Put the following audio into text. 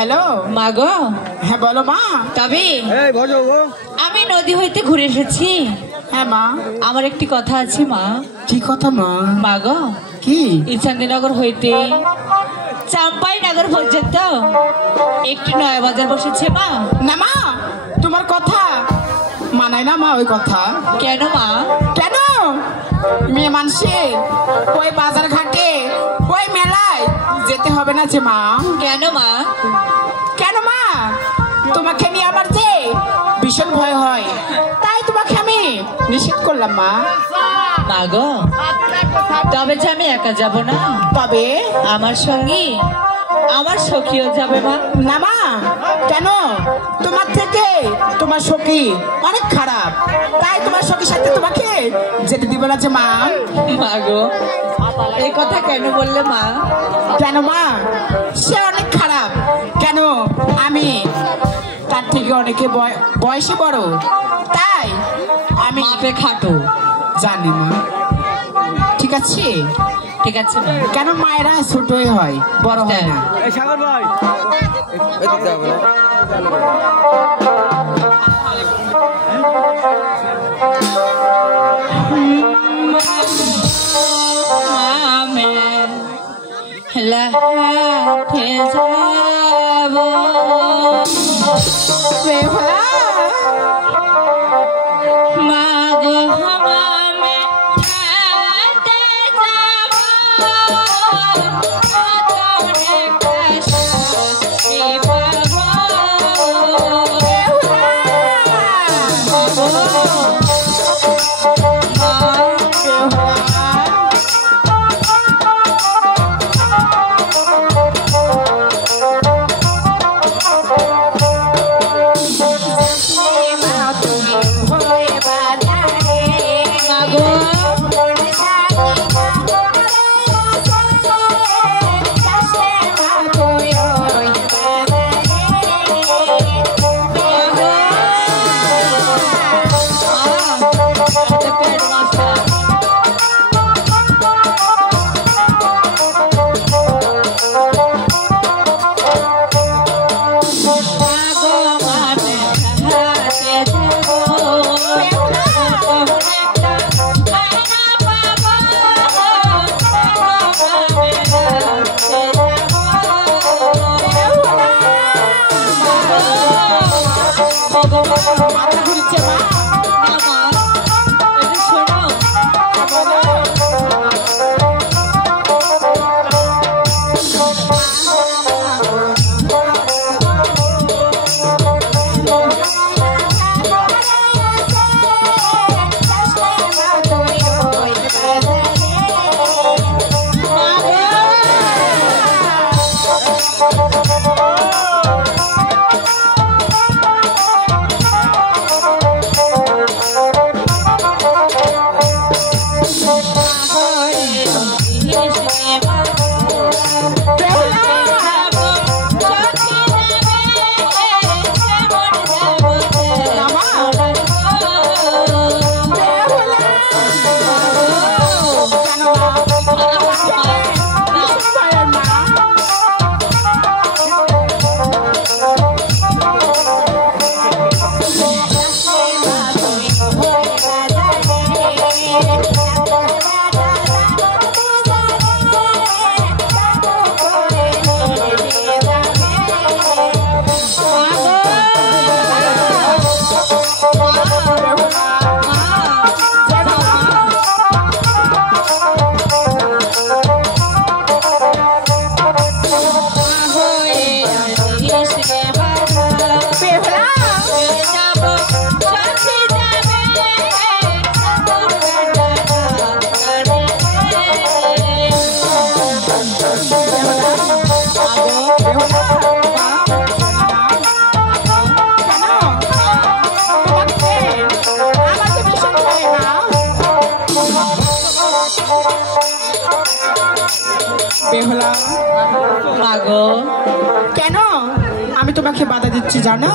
Hello মা গো। হ্যাঁ বলো মা। তবে আমি নদী হইতে ঘুরে এসেছি। হ্যাঁ মা। আমার একটি কথা আছে মা। কি কথা মা? মা গো, কি? ইছান্দিনগর হইতে চাম্পাই নগর পর্যন্ত একটি নয়া বাজার বসেছে মা। না মা, তোমার কথা মানায় না মা ওই কথা। কেন মা? কেন? মেয়ে মানুষের ওই বাজার ঘাটে ওই মেলায় যেতে হবে না যে মা? কেন মা? কেন মা? তোমাকে নিয়ে আমার যে ভীষণ ভয় হয়, তাই তোমাকে আমি নিষেধ করলাম মা। মা গো, তবে যে আমি একা যাব না, তবে আমার সঙ্গী আমার সখীও যাবে মা। না মা। কেন? তোমার থেকে তোমার সখী অনেক খারাপ, তাই তোমার সখীর সাথে তোমাকে যেতে দিব না যে মা। মা গো, এই কথা কেন বললে মা? কেন মা? সে অনেক খারাপ। কেন? আমি তার থেকে অনেকে বয়সে বড়, তাই আমি মাপে খাটো। জানি মা। ঠিক আছে, ঠিক আছে মা। কেন মায়েরা ছোটই হয়, বড় হয় না। সাগর ভাই কেন আমি তোমাকে বাধা দিচ্ছি জানো?